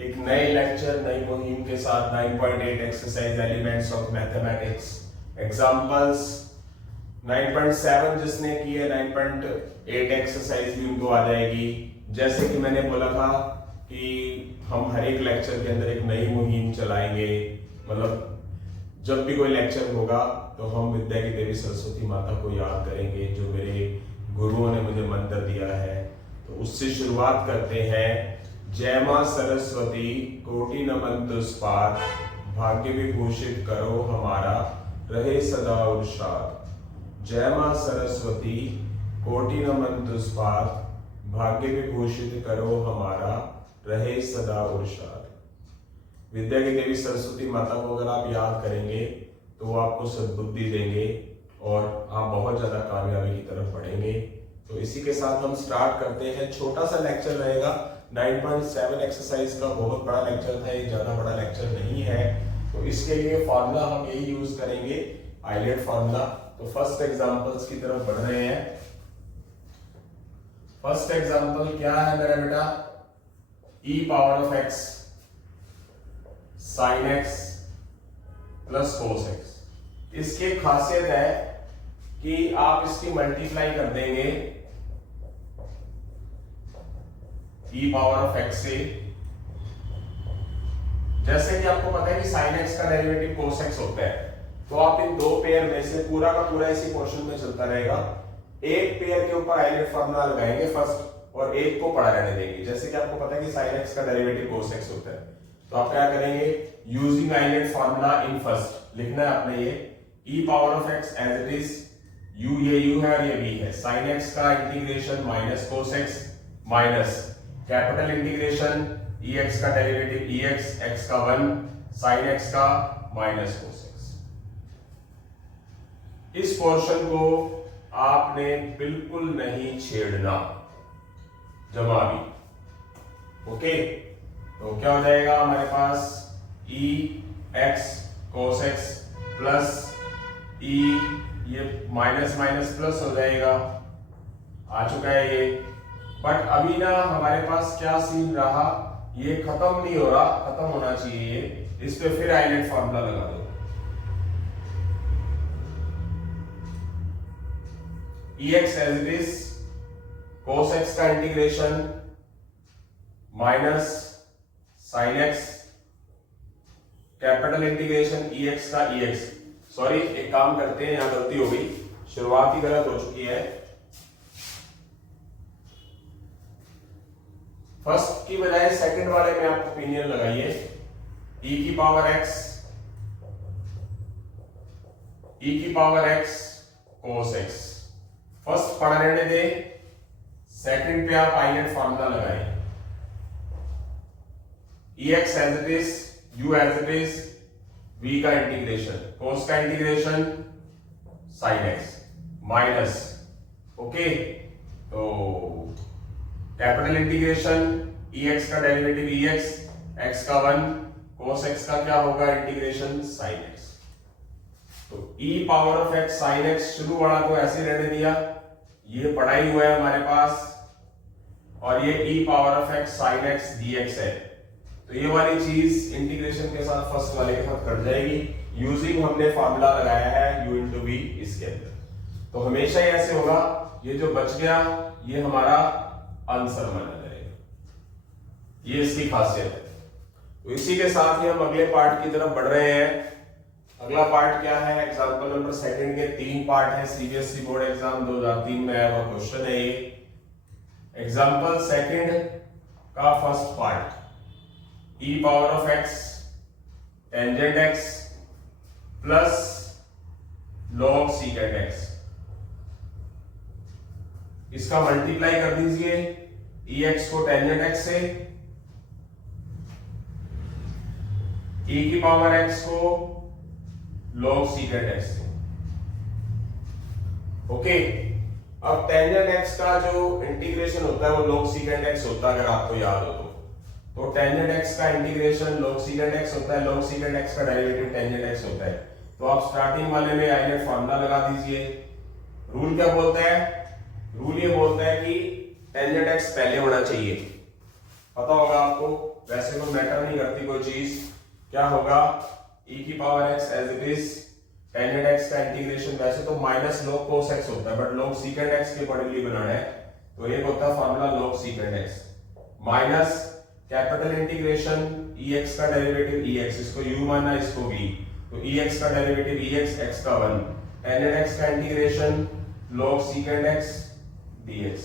एक नए लेक्चर नई मुहिम के साथ 9.8 exercise elements of mathematics examples. 9.7 जिसने की है 9.8 एक्सरसाइज भी उनको आ जाएगी। जैसे कि मैंने बोला था कि हम हर एक लेक्चर के अंदर एक नई मुहिम चलाएंगे, मतलब जब भी कोई लेक्चर होगा तो हम विद्या की देवी सरस्वती माता को याद करेंगे जो मेरे गुरुओं ने मुझे मंत्र दिया है। तो उससे शुरुआत करते हैं। जय मां सरस्वती कोटि नमन तुस्पाद, भाग्य विभूषित करो हमारा रहे सदा उर्षाद। जय मां सरस्वती कोटि नमन तुस्पाद, भाग्य विभूषित करो हमारा रहे सदा उर्षाद। विद्या की देवी सरस्वती माता को अगर आप याद करेंगे तो वो आपको सद्बुद्धि देंगे और आप बहुत ज्यादा कामयाबी की तरफ बढ़ेंगे। तो इसी के साथ हम स्टार्ट करते हैं। छोटा सा लेक्चर रहेगा, 9.7 एक्सरसाइज का बहुत बड़ा लेक्चर था, ये ज्यादा बड़ा लेक्चर नहीं है। तो इसके लिए फॉर्मूला हम यही यूज करेंगे, आइलेट फॉर्मूला। तो फर्स्ट एग्जांपल्स की तरफ बढ़ रहे हैं। फर्स्ट एग्जांपल क्या है मेरा बेटा? e power of x sin x plus cos x। इसकी खासियत है कि आप इसकी मल्टीप्लाई कर देंगे e पावर ऑफ x से। जैसे कि आपको पता है कि sin x का डेरिवेटिव cos x होता है, तो आप इन दो पेयर में से पूरा का पूरा इसी पोर्शन में चलता रहेगा। एक पेयर के ऊपर आइलेट फॉर्मूला लगाएंगे फर्स्ट और एक को पड़ा रहने देंगे। जैसे कि आपको पता है कि sin x का डेरिवेटिव cos x होता है, तो आप क्या करेंगे? Using ILATE formula in first लिखना है आपने ये e power of x as it is, u ये u है और ये v है। sin x का integration minus cos x minus capital integration ex का डेरिवेटिव ex, x का 1 sin x का माइनस cos x। इस पोर्शन को आपने बिल्कुल नहीं छेड़ना, जमा भी। ओके, तो क्या हो जाएगा हमारे पास? e x cos x plus e, ये माइनस माइनस प्लस हो जाएगा, आ चुका है ये। बट अभी ना हमारे पास क्या सीन रहा, ये खत्म नहीं हो रहा, खत्म होना चाहिए ये। इस पे फिर आइलेट फॉर्मूला लगा दो। ex as it is, cos x का integration minus sin x, capital integration ex का ex। सॉरी, एक काम करते हैं, यहां गलती हो गई, शुरुआत ही गलत हो चुकी है। फर्स्ट की बजाय सेकंड वाले में आप ओपिनियन लगाइए। e की पावर x, e की power x cos x। First पढ़ा रहने दे, सेकंड पे आप आइलेट फॉर्मूला लगाएं। ex as it is, u as it is, v का इंटीग्रेशन, cos का integration sin x minus, okay, तो कैपिटल इंटीग्रेशन ex का डेरिवेटिव ex, x का 1, cos x का क्या होगा? Integration sin x। तो e power of x sin x शुरू वाला को ऐसे रहने दिया, ये पढ़ा ही हुआ है हमारे पास, और ये e power of x sin x dx है। तो ये वाली चीज इंटीग्रेशन के साथ फर्स्ट वाले के साथ कट जाएगी। यूजिंग हमने फॉर्मूला लगाया है u इंटू v इसके अंदर, तो हमेशा ही ऐसे होगा। ये जो बच गया ये हमारा आंसर माना जाएगा, ये इसकी खासियत है। तो इसी के साथ ही हम अगले पार्ट की तरफ बढ़ रहे हैं। अगला पार्ट क्या है? एग्जांपल नंबर सेकंड के 3 पार्ट है। सीबीएसई बोर्ड एग्जाम 2003 में आया हुआ क्वेश्चन है ये। एग्जांपल सेकंड का first part, e power of x tangent x plus log secant x। इसका मल्टीप्लाई कर दीजिए ex को टेंजेंट x से, e की पावर x को log secant x से। ओके, अब टेंजेंट x का जो इंटीग्रेशन होता है वो log secant x होता है, अगर आपको याद हो तो टेंजेंट x का इंटीग्रेशन log secant x होता है, log secant x का डेरिवेटिव टेंजेंट x होता है। तो आप स्टार्टिंग वाले में आइलेट फॉर्मूला लगा दीजिए। रूल क्या बोलता है? रूल ये बोलता है कि टेंजेंट x पहले होना चाहिए, पता होगा आपको। वैसे कोई मैटर नहीं करती कोई चीज, क्या होगा e की power x as it is tangent x का इंटीग्रेशन, वैसे तो माइनस log cos x होता है बट log secant x के अकॉर्डिंगली बनाना है, तो एक होता है formula log secant x minus capital integration ex का डेरिवेटिव ex, इसको u मानना इसको v, तो ex का डेरिवेटिव ex x का 1, टेंजेंट x का integration log secant x dx।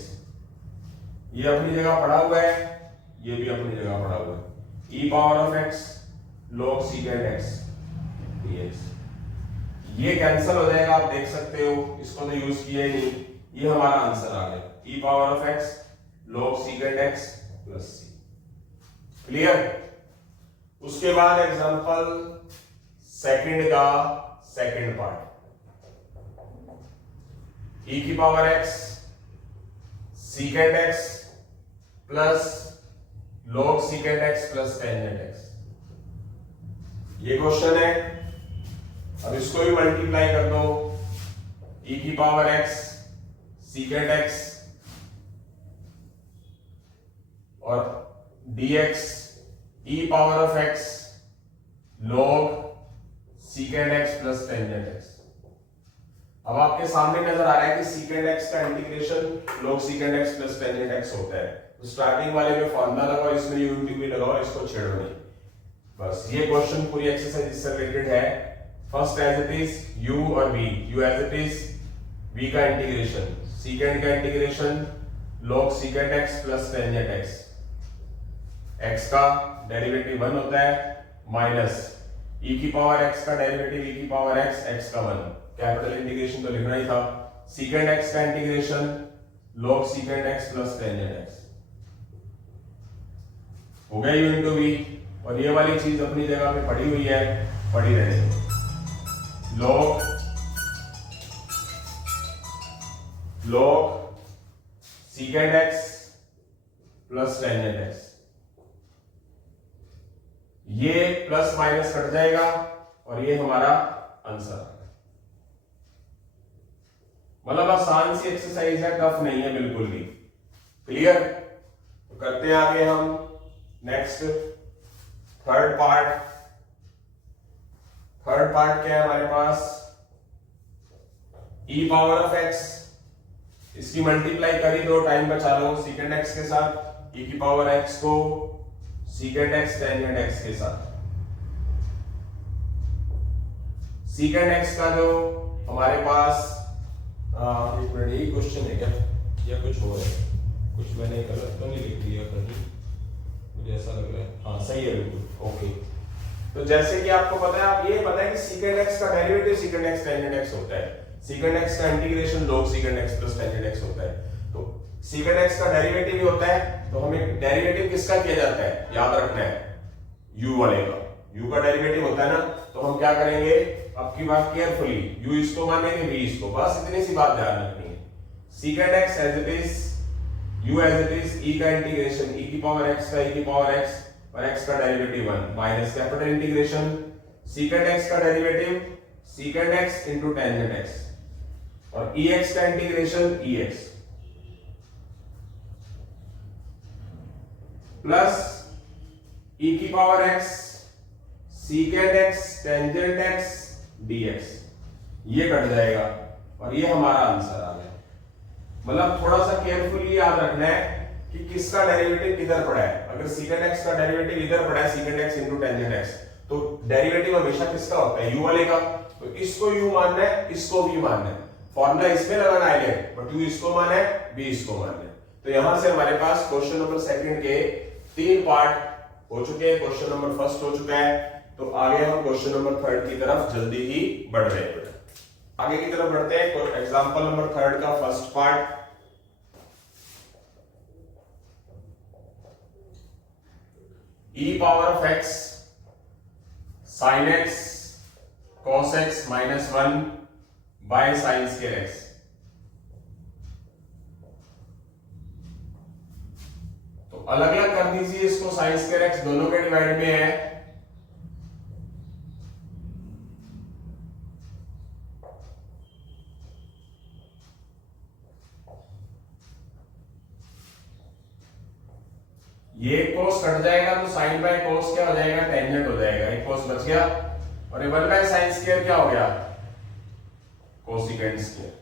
ये अपनी जगह पड़ा हुआ है, ये भी अपनी जगह पड़ा हुआ है, e power of x log secant x dx। ये कैंसिल हो जाएगा, आप देख सकते हो, इसको तो यूज किया ही नहीं, ये हमारा आंसर आ गया e power of x log secant x plus c। Clear? उसके बाद एग्जांपल सेकंड का सेकंड पार्ट, e की power x secant x plus log secant x plus tangent x, ये क्वेश्चन है। अब इसको भी मल्टीप्लाई कर दो, e की पावर x secant x और dx e power of x log secant x plus tangent x। अब आपके सामने नजर आ रहा है कि secant x का integration log secant x plus tangent x होता है, तो स्टार्टिंग वाले में फॉर्मूला लगाओ, इसमें यूनिटी भी लगाओ, इसको छेड़ो नहीं, बस ये क्वेश्चन पूरी एक्सरसाइज इससे रिलेटेड है। First as it is u और v, u as it is v का इंटीग्रेशन, secant का integration log secant x plus tangent x, x का डेरिवेटिव 1 होता है, माइनस e की पावर x का डेरिवेटिव e की पावर x, x का 1, कैपिटल इंटीग्रेशन तो लिखना ही था, secant x का integration log secant x plus tangent x हो गया u इंटू v, और ये वाली चीज अपनी जगह पे पड़ी हुई है, पड़ी रहेगी, log secant x plus tangent x, ये प्लस माइनस कट जाएगा और ये हमारा आंसर। मतलब आसान सी एक्सरसाइज है, टफ नहीं है बिल्कुल भी। क्लियर? तो करते हैं आगे हम next third part. Third part क्या है हमारे पास, e पावर ऑफ x, इसकी मल्टीप्लाई करी दो, टाइम बचा लो, secant x के साथ, e की पावर x को secant x टेंजेंट x के साथ, secant x का जो हमारे पास एक मिनट, यही क्वेश्चन है क्या या कुछ और है, कुछ मैंने गलत तो नहीं लिख दिया कहीं, मुझे ऐसा लग रहा है, हाँ सही है बिल्कुल, ओके। तो जैसे कि आपको पता है, आप ये पता है कि secant x का derivative secant x tangent x होता है, secant x का integration log secant x plus tangent x होता है, तो secant x का डेरिवेटिव ही होता है, तो हमें डेरिवेटिव किसका किया जाता है याद रखना है, u वाले का, u का डेरिवेटिव होता है ना, तो हम क्या करेंगे, अब की बात केयरफुली, u इसको मानेंगे v इसको, बस इतनी सी बात ध्यान रखनी है, secant x as it is, u as it is, e का इंटीग्रेशन e की पावर x का e की पावर x और x का derivative 1 minus capital integration secant x का derivative secant x into tangent x और ex का integration ex plus e की power x secant x tangent x dx, ये कट जाएगा और ये हमारा आंसर आ गया। मतलब थोड़ा सा केयरफुली याद रखना है कि किसका डेरिवेटिव किधर पड़ा है, अगर secant x का डेरिवेटिव इधर पड़ा है secant x into tangent x, तो डेरिवेटिव हमेशा किसका होता है, u वाले का, तो इसको u मानना है, इसको v मानना है, फॉर्मूला इसमें लगाना है बट u इसको मानना है, v इसको मानना है। तो यहां से हमारे पास क्वेश्चन नंबर सेकंड के 3 पार्ट हो चुके हैं, क्वेश्चन नंबर फर्स्ट हो चुका है, तो आगे हम क्वेश्चन नंबर थर्ड की तरफ जल्दी ही बढ़ रहे हैं। आगे की तरफ बढ़ते हैं, एग्जांपल नंबर थर्ड का first part, e power of x sin x cos x minus 1 by sin square x, तो अलग अलग कर दीजिए इसको, sin स्क्वायर x दोनों के डिवाइड में है, ये कोस कट जाएगा तो साइन बाय कोस क्या हो जाएगा, टेंजेंट हो जाएगा, एक कोस बच गया, और ये 1 बाय साइन स्क्वायर क्या हो गया, कोसिकेंट स्क्वायर।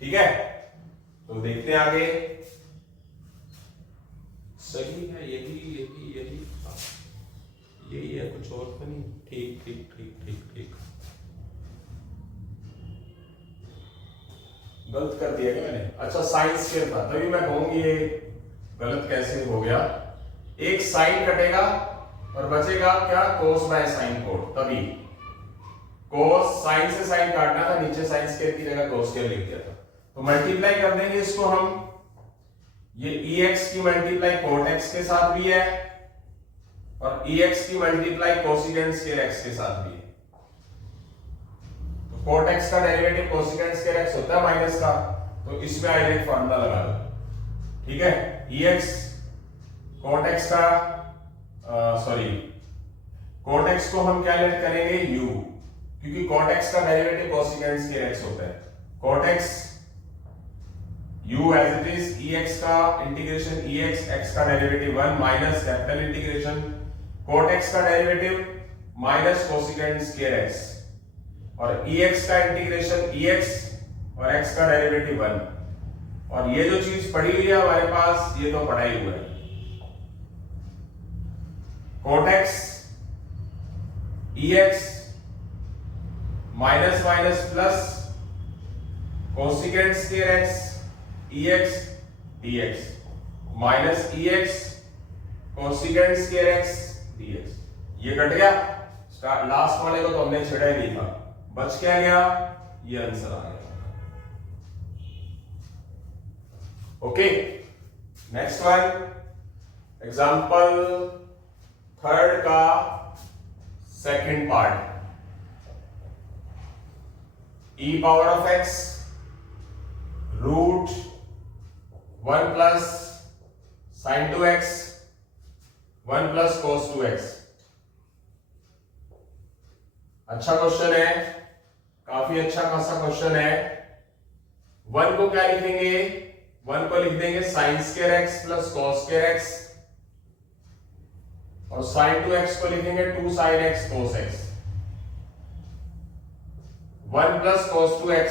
ठीक है, तो देखते हैं आगे। सही है, यही यही है, कुछ और तो नहीं। ठीक ठीक ठीक ठीक ठीक, गलत कर दिया क्या मैंने? अच्छा साइन स्क्वायर था, तभी मैं कहूंगी ये गलत कैसे हो गया। एक साइन कटेगा और बचेगा क्या, कोस बाय साइन कोड, तभी कोस, साइन से साइन काटना था, नीचे साइन स्क्वायर की जगह कोस स्क्वायर लिख दिया था। तो मल्टीप्लाई कर देंगे इसको हम, ये ex की मल्टीप्लाई कोट x के साथ भी है और ex की मल्टीप्लाई कोसिकेंट स्क्वायर x के साथ भी है। तो कोट x का डेरिवेटिव कोसिकेंट स्क्वायर x होता है माइनस का, तो इसमें आइडेंट फार्मूला लगा दो। ठीक है, ex कोट x का कोट x को हम क्या लेट करेंगे, u, क्योंकि कोट x का डेरिवेटिव कोसिकेंट स्क्वायर x होता है। Cot x u as it is, ex का इंटीग्रेशन ex, x का derivative 1 minus capital integration cot x का derivative minus cosecant square x, और ex का इंटीग्रेशन ex और x का डेरिवेटिव 1, और ये जो चीज पड़ी हुई है हमारे पास, ये तो पढ़ा ही हुआ है। Cot x ex minus minus plus cosecant square x ex dx minus ex cosecant square x dx, ये कट गया। लास्ट वाले को तो हमने छेड़ा ही नहीं था, बच क्या गया, ये आंसर आ गया। Okay, next one, example third का second part, e power of x root 1 plus sine 2x 1 plus cos 2x। अच्छा क्वेश्चन है, काफी अच्छा खासा क्वेश्चन है। 1 को क्या लिखेंगे, 1 को लिख देंगे sine square x plus cos square x, और साइन 2x को लिखेंगे 2 sine x cos x। 1 plus cos 2x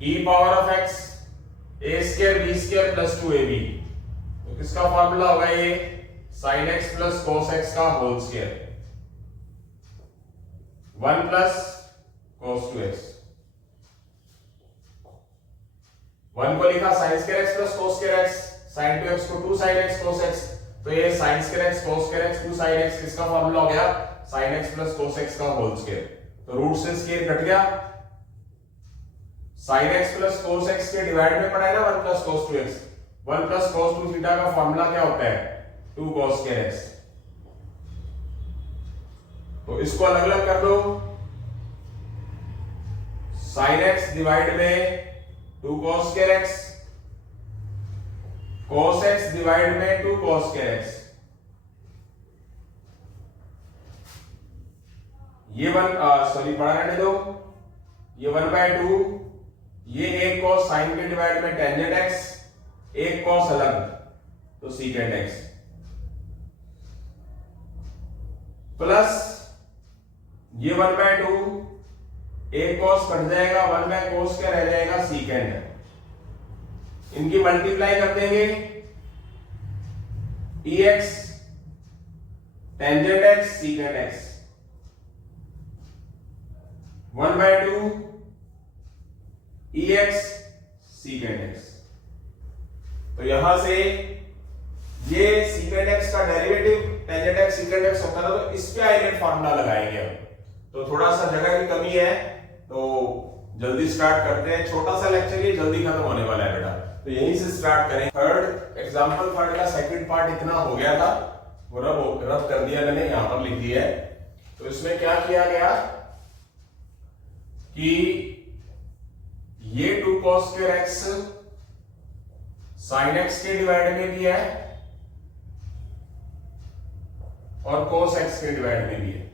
e power of x a square b square plus 2ab, तो किसका फॉर्मूला होगा ये, sin x plus cos x का whole square, 1 plus cos 2x। 1 को लिखा sin square x plus cos square x, sin 2x को 2 sin x cos x, तो ये sin square x cos square x 2 sin x, किसका formula हो गया, sin x plus cos x का whole square. तो रूट से स्क्वायर कट गया, sin x plus cos x के डिवाइड में पड़ा है ना 1 plus cos 2x, 1 plus cos 2 theta का फॉर्मूला क्या होता है, 2 cos स्क्वायर x। तो इसको अलग अलग कर दो, sin x डिवाइड में 2 cos square x, cos x divide में 2 cos स्क्वायर x। ये पढ़ा रहने दो, ये 1/2, ये एक cos साइन के डिवाइड में टेंजेंट x, एक cos अलग तो सीकेंट x, प्लस ये 1/2, एक cos कट जाएगा, 1/cos क्या रह जाएगा, सीकेंट। इनकी मल्टीप्लाई कर देंगे, ex tangent x secant x, 1/2 ex secant x। तो यहां से ये secant x का derivative tangent x secant x होता है, तो इस पे आइडेंट फार्मूला लगाएंगे हम। तो थोड़ा सा जगह की कमी है, तो जल्दी स्टार्ट करते हैं। छोटा सा लेक्चर ये जल्दी खत्म होने वाला है बेटा, तो यहीं से स्टार्ट करें। थर्ड एग्जांपल, थर्ड का सेकंड पार्ट इतना हो गया था, वो रब कर दिया मैंने, यहां पर लिख दिया है। तो इसमें क्या किया गया कि ये 2 cos square x sin x के डिवाइड में भी है और cos x के डिवाइड में भी है।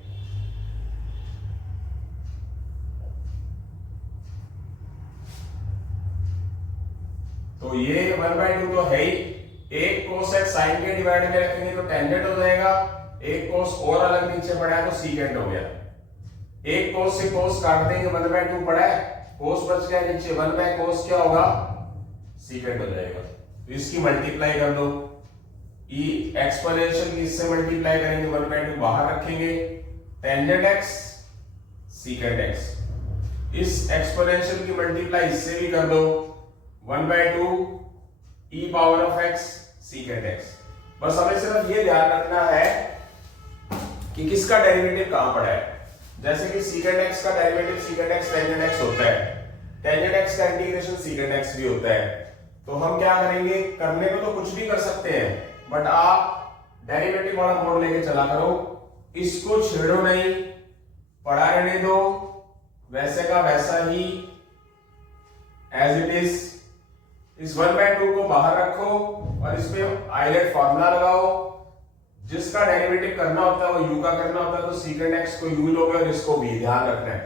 तो ये 1/2 तो है ही, एक कोस एक्स साइन के डिवाइड में रखेंगे तो टेंजेंट हो जाएगा, एक कोस और अलग नीचे पड़ा है तो सीकेंट हो गया, एक कोस से कोस काट देंगे 1/2 पड़ा है, कोस बच गया नीचे, 1/cos क्या होगा, सीकेंट हो जाएगा। तो इसकी मल्टीप्लाई कर दो, ई एक्सपोनेंशियल इससे मल्टीप्लाई करेंगे, 1/2 बाहर रखेंगे, टेंजेंट एक्स सीकेंट एक्स, इस एक्सपोनेंशियल की मल्टीप्लाई इससे भी कर दो, 1/2 e power of x secant x. बस हमें सिर्फ ये ध्यान रखना है कि किसका डेरिवेटिव कहां पड़ा है। जैसे कि सीकेंट एक्स का derivative secant x tangent x होता है, टेंजेंट एक्स का इंटीग्रेशन सीकेंट एक्स भी होता है। तो हम क्या करेंगे, करने को तो कुछ भी कर सकते हैं, बट आप डेरिवेटिव वाला मोड लेके चला करो, इसको छेड़ो नहीं, पढ़ा रहने दो वैसे का वैसा ही एज इट इज। इस 1/2 को बाहर रखो और इसमें आइलेट फॉर्मूला लगाओ, जिसका डेरिवेटिव करना होता है वो u का करना होता है, तो सीकेंट एक्स को u लोगे और इसको भी ध्यान रखना है,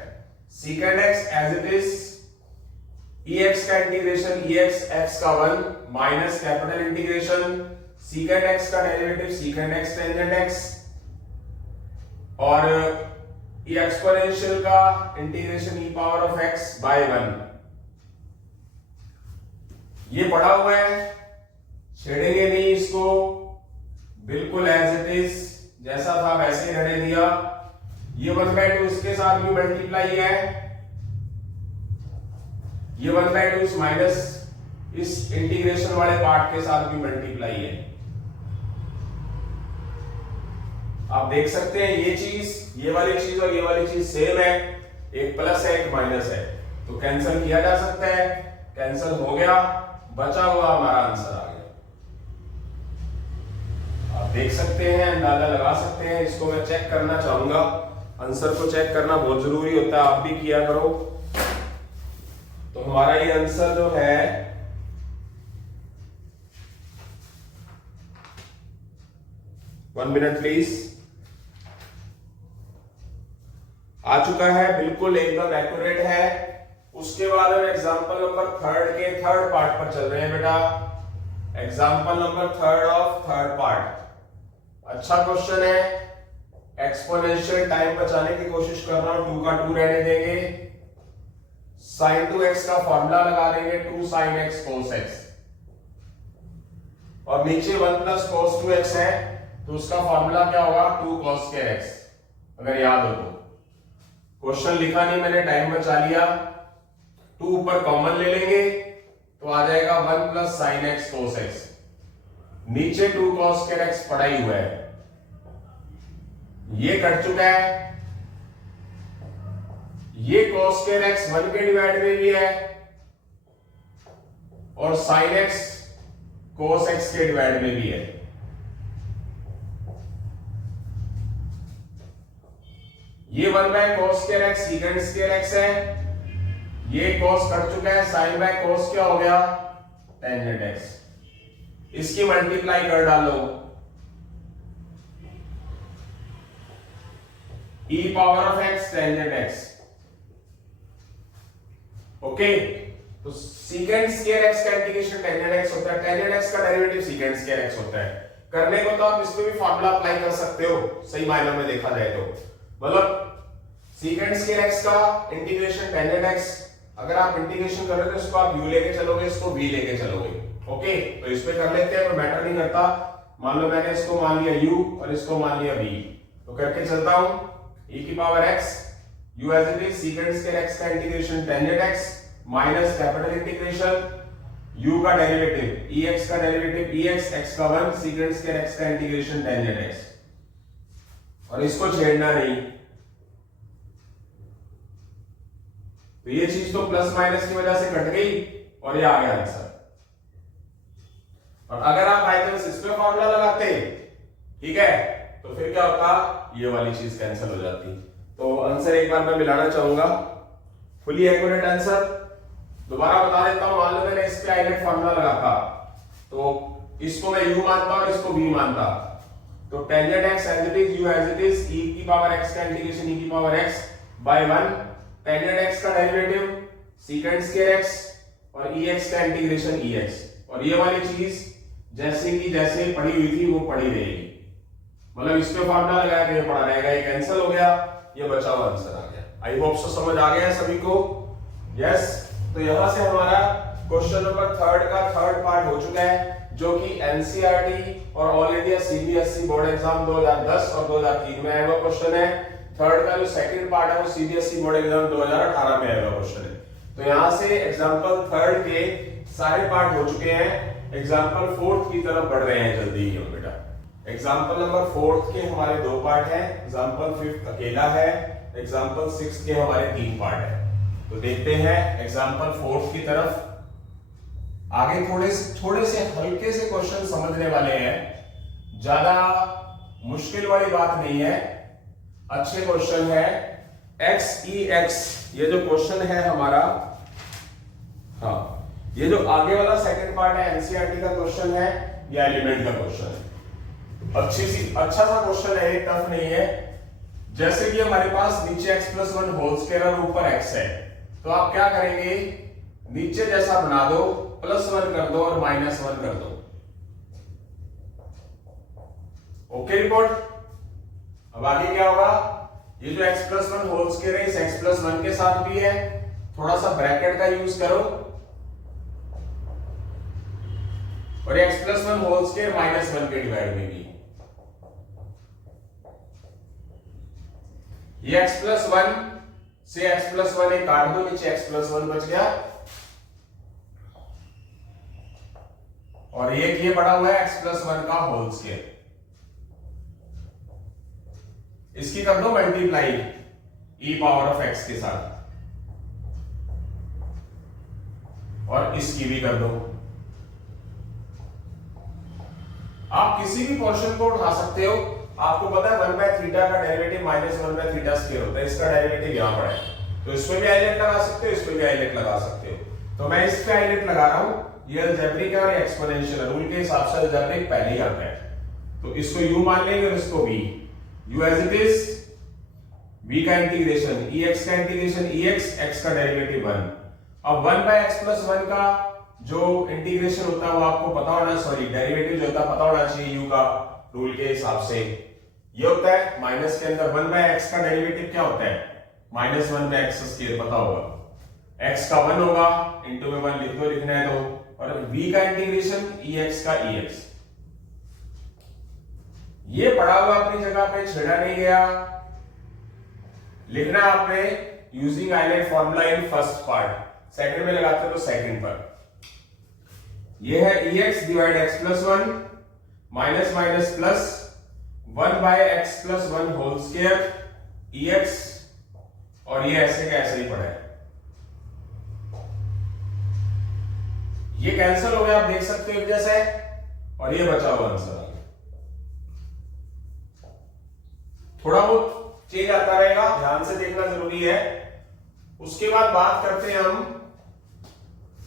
secant x as it is, ex का इंटीग्रेशन ex x का 1 minus capital integration secant x का derivative secant x tangent x, और ये एक्सपोनेंशियल का integration e power of x by 1। ये पड़ा हुआ है, छेड़ेंगे नहीं इसको, बिल्कुल एज इट इज जैसा था वैसे ही रहने दिया। ये 1/2 इसके साथ भी मल्टीप्लाई है, ये 1/2 इस माइनस इस इंटीग्रेशन वाले पार्ट के साथ भी मल्टीप्लाई है। आप देख सकते हैं ये चीज, ये वाली चीज और ये वाली चीज सेम है, एक प्लस है एक माइनस है, तो कैंसिल किया जा सकता है, कैंसिल हो गया, बचा हुआ हमारा आंसर आ गया। आप देख सकते हैं, अंदाजा लगा सकते हैं, इसको मैं चेक करना चाहूंगा, आंसर को चेक करना बहुत जरूरी होता है, आप भी किया करो। तो हमारा ये आंसर जो है वन मिनट प्लीज, आ चुका है, बिल्कुल एकदम एक्यूरेट है। उसके बाद हम एग्जांपल नंबर 3 के थर्ड पार्ट पर चल रहे हैं बेटा, example number 3 of third part. अच्छा क्वेश्चन है, एक्सपोनेंशियल टाइम बचाने की कोशिश कर रहा हूं, 2 का 2 रहने देंगे, sin 2x का फॉर्मूला लगा देंगे, 2 sin x cos x, और नीचे 1 प्लस cos 2x है, तो उसका फॉर्मूला क्या होगा, 2 cos x, अगर याद हो तो। क्वेश्चन लिखा नहीं मैंने, टाइम बचा लिया, 2 ऊपर कॉमन ले लेंगे तो आ जाएगा 1 plus sine x cos x, नीचे 2 cos x पड़ा ही हुआ है, ये कट चुका है, ये cos x 1 के डिवाइड में भी है और sin x cos x के डिवाइड में भी है। ये 1/cos x secant x है, ये cos कट चुका है, sin/cos क्या हो गया, tangent x, इसकी मल्टीप्लाई कर डालो, e power of x tangent x। Okay, तो secant x का इंटीग्रेशन tangent x होता है, tangent x का डेरिवेटिव secant x होता है। करने को तो आप इस पे भी फॉर्मूला अप्लाई कर सकते हो, सही मायनों में देखा जाए तो, मतलब secant x का इंटीग्रेशन tangent x, अगर आप इंटीग्रेशन कर रहे हो तो इसको आप u लेके चलोगे, इसको v लेके चलोगे। ओके, तो इस पे कर लेते हैं, कोई मैटर नहीं करता। मान लो मैंने इसको मान लिया u और इसको मान लिया v, तो करके चलता हूं, e की power x u as it is secant x का integration tangent x minus capital integration u का डेरिवेटिव ex का डेरिवेटिव ex x का 1 secant x का इंटीग्रेशन tangent x, और इसको छेड़ना नहीं। तो ये चीज तो प्लस माइनस की वजह से कट गई और ये आ गया आंसर। और अगर आप बाय चांस इस पे फॉर्मूला लगाते, ठीक है, तो फिर क्या होता, ये वाली चीज कैंसिल हो जाती। तो आंसर एक बार मैं मिलाना चाहूंगा, फुली एक्यूरेट आंसर दोबारा बता देता हूं। मान लो मैंने इस पे आइलेट फॉर्मूला लगाता, तो इसको मैं u मानता और इसको v मानता, तो tangent x as it is u as it is e की पावर x का इंटीग्रेशन e की power x by 1, tangent x का डेरिवेटिव secant x और EX का इंटीग्रेशन EX, और ये वाली चीज जैसे की जैसे पड़ी हुई थी वो पड़ी रहेगी, मतलब इस पे फॉर्मूला लगाया तो ये पड़ा रहेगा, ये कैंसिल हो गया, ये बचा हुआ आंसर आ गया। आई होप सो समझ आ गया है सभी को। यस, तो यहां से हमारा क्वेश्चन नंबर 3 का थर्ड पार्ट हो चुका है, जो कि एनसीईआरटी और all India CBSE board exam 2010 और 2003 में आया हुआ क्वेश्चन है। थर्ड का जो सेकंड पार्ट है वो सीबीएसई बोर्ड एग्जाम 2018 में आया हुआ क्वेश्चन है। तो यहां से एग्जांपल थर्ड के सारे पार्ट हो चुके हैं, एग्जांपल फोर्थ की तरफ बढ़ रहे हैं जल्दी ही हम बेटा। एग्जांपल नंबर फोर्थ के हमारे 2 पार्ट हैं, एग्जांपल फिफ्थ अकेला है, एग्जांपल सिक्स्थ के हमारे 3 पार्ट है। तो देखते हैं एग्जांपल फोर्थ की तरफ। आगे थोड़े से हल्के से क्वेश्चन समझने वाले हैं, ज्यादा मुश्किल वाली बात नहीं है, अच्छे क्वेश्चन है। XEX ये जो क्वेश्चन है हमारा, हाँ ये जो आगे वाला सेकंड पार्ट है एनसीईआरटी का क्वेश्चन है, या एलिमेंट का क्वेश्चन है। अच्छा सा क्वेश्चन है, टफ नहीं है। जैसे कि हमारे पास नीचे x+1 होल स्क्वायर और ऊपर x है, तो आप क्या करेंगे, नीचे जैसा बना दो, +1 कर दो और -1 कर दो। Okay report. अब आगे क्या होगा, ये जो x+1 होल स्क्वायर है इस x+1 के साथ भी है, थोड़ा सा ब्रैकेट का यूज करो, और x+1 होल स्क्वायर -1 के डिवाइड में भी, ये x+1 से x+1 एक काट दो, नीचे x+1 बच गया, और एक ये पड़ा हुआ है x+1 का होल स्क्वायर, इसकी कर दो मल्टीप्लाई e⁻x के साथ, और इसकी भी कर दो। आप किसी भी पोर्शन को उठा सकते हो, आपको पता है 1/θ का डेरिवेटिव -1/θ² होता है, इसका डेरिवेटिव यहां पड़ा है, तो इसमें भी हाईलाइट लगा सकते हो, इसमें भी हाईलाइट लगा सकते हो। तो मैं इस पे हाईलाइट लगा रहा हूं, ये अलजेब्रिक है और एक्सपोनेंशियल रूल के हिसाब से अलजेब्रिक पहले ही आता है, तो इसको u मान लेंगे और इसको v, u as it is, v का इंटीग्रेशन ex का इंटीग्रेशन ex, x का डेरिवेटिव 1। अब 1/x+1 का जो इंटीग्रेशन होता है वो आपको पता होना, सॉरी डेरिवेटिव जो होता है पता होना चाहिए u का रूल के हिसाब से, ये होता है माइनस के अंदर 1/x का डेरिवेटिव क्या होता है, -1/x², पता होगा, x का 1 होगा, इंटू में 1 लिख दो, लिखना है तो, और v का इंटीग्रेशन ex का ex, ये पढ़ा हुआ अपनी जगह पे छेड़ा नहीं गया, लिखना आपने using highlight formula in first part, second में लगाते हो तो सेकंड पर, ये है ex divide x+1 minus minus plus 1/x+1 whole square ex, और ये ऐसे का ऐसे ही पड़ा है, ये कैंसिल हो गया, आप देख सकते हो जैसे, और ये बचा हुआ आंसर। थोड़ा बहुत चेंज आता रहेगा, ध्यान से देखना जरूरी है। उसके बाद बात करते हैं हम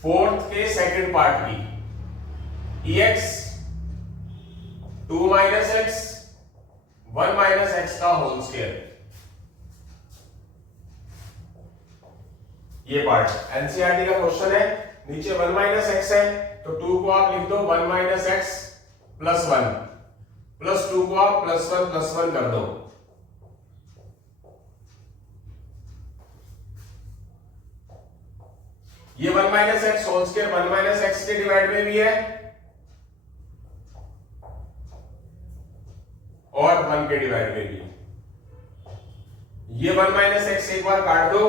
फोर्थ के सेकंड पार्ट की, ex 2 - x 1 - x का होल स्क्वायर, ये पार्ट एनसीईआरटी का क्वेश्चन है, नीचे 1 - x है, तो 2 को आप लिख दो 1 - x + 1, प्लस 2 को आप +1 कर दो, ये 1 - x होल स्क्वायर 1 - x के डिवाइड में भी है और 1 के डिवाइड में भी, ये 1 - x एक बार काट दो,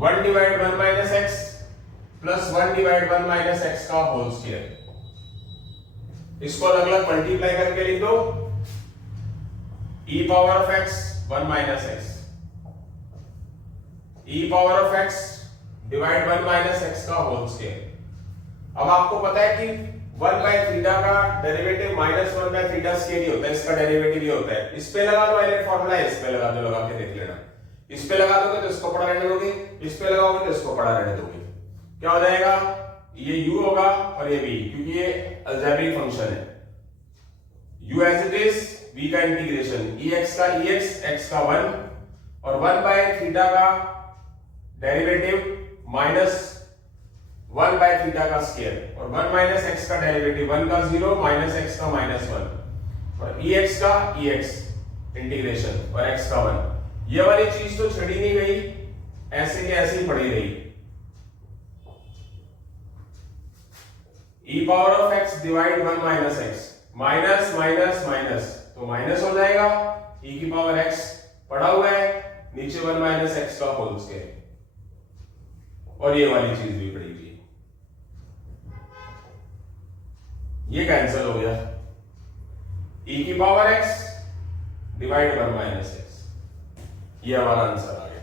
1 divide 1 - x plus 1 divide 1 - x का होल स्क्वायर, इसको अलग अलग मल्टीप्लाई करके लिख दो, e⁻x 1 - x, e⁻x divide 1 - x का होल स्क्वायर। अब आपको पता है कि 1/θ का डेरिवेटिव -1/θ² ही होता है, इसका डेरिवेटिव ये होता है, इस पे लगा दो हाईलाइट फॉर्मूला, इस पे लगा दो, लगा के देख लेना, इस पे लगा दोगे तो इसको पढ़ा रहने दोगे, इस पे लगाओगे तो इसको पढ़ा रहने दोगे, क्या हो जाएगा, ये u होगा और ये v, क्योंकि ये अलजेब्रिक फंक्शन है, u as it is, v का इंटीग्रेशन ex का ex, x का 1, और 1/θ का डेरिवेटिव माइनस 1 बाय थीटा का स्क्वायर और 1 माइनस एक्स का डेरिवेटिव 1 का 0 माइनस एक्स का माइनस 1 और ई एक्स का ई एक्स इंटीग्रेशन और एक्स का 1। ये वाली चीज तो छड़ी नहीं गई, ऐसे की ऐसी पड़ी रही। e power of x divide 1 minus x, minus minus minus तो माइनस हो जाएगा, e की पावर x पड़ा हुआ है, नीचे 1 माइनस एक्स का होल स्क्वायर और ये वाली चीज भी पड़ी हुई, ये कैंसिल हो गया। e की power x divide 1 minus x, ये हमारा आंसर आ गया।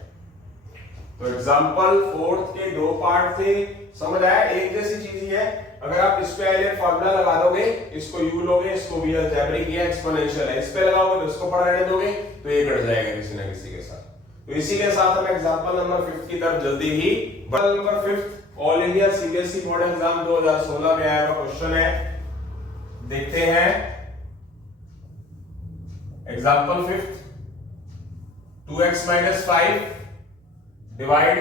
तो एग्जांपल 4 के दो पार्ट थे, समझ आया? एक जैसी चीज ही है। अगर आप इस पे आइलेट फार्मूला लगा दोगे, इसको u लोगे, इसको भी अलजेब्रिक या एक्सपोनेंशियल है, इस पे लगाओगे तो इसको पढ़ा रहने दोगे तो ये कट जाएगा किसी ना किसी के साथ। तो इसी के साथ हम एग्जांपल नंबर 5 की तरफ जल्दी ही। Example number 5 all India CBSE board exam 2016 में आया हुआ क्वेश्चन है, देखते हैं। Example 5 2x minus 5 divide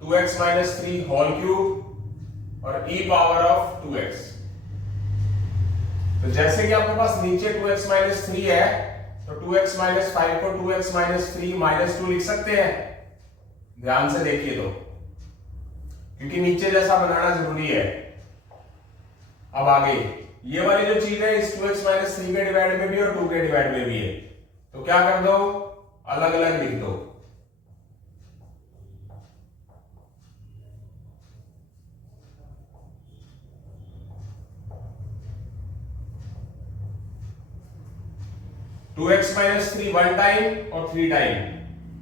2x minus 3 whole cube और e पावर ऑफ 2x। तो जैसे कि आपके पास नीचे 2x माइनस 3 है तो 2x माइनस 5 को 2x माइनस 3 माइनस 2 लिख सकते हैं। ध्यान से देखिए तो, क्योंकि नीचे जैसा बनाना जरूरी है। अब आगे ये वाली जो चीज है इस 2x माइनस 3 के डिवाइड में भी और 2 के डिवाइड में भी है, तो क्या कर दो, अलग अलग लिख दो। टू एक्स माइनस 3 1 टाइम और 3 टाइम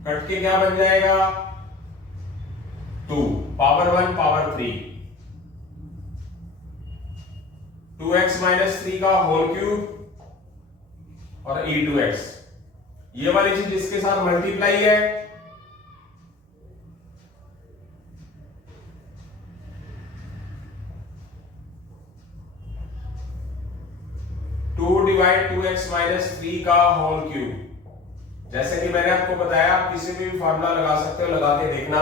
कट के क्या बन जाएगा 2 पावर 1 पावर 3, 2x माइनस 3 का होल क्यूब और e2x। ये वाली चीज इसके साथ मल्टीप्लाई है, डिवाइड 2x माइनस 3 का होल क्यूब। जैसे कि मैंने आपको बताया, आप किसी भी फार्मूला लगा सकते हो, लगा के देखना।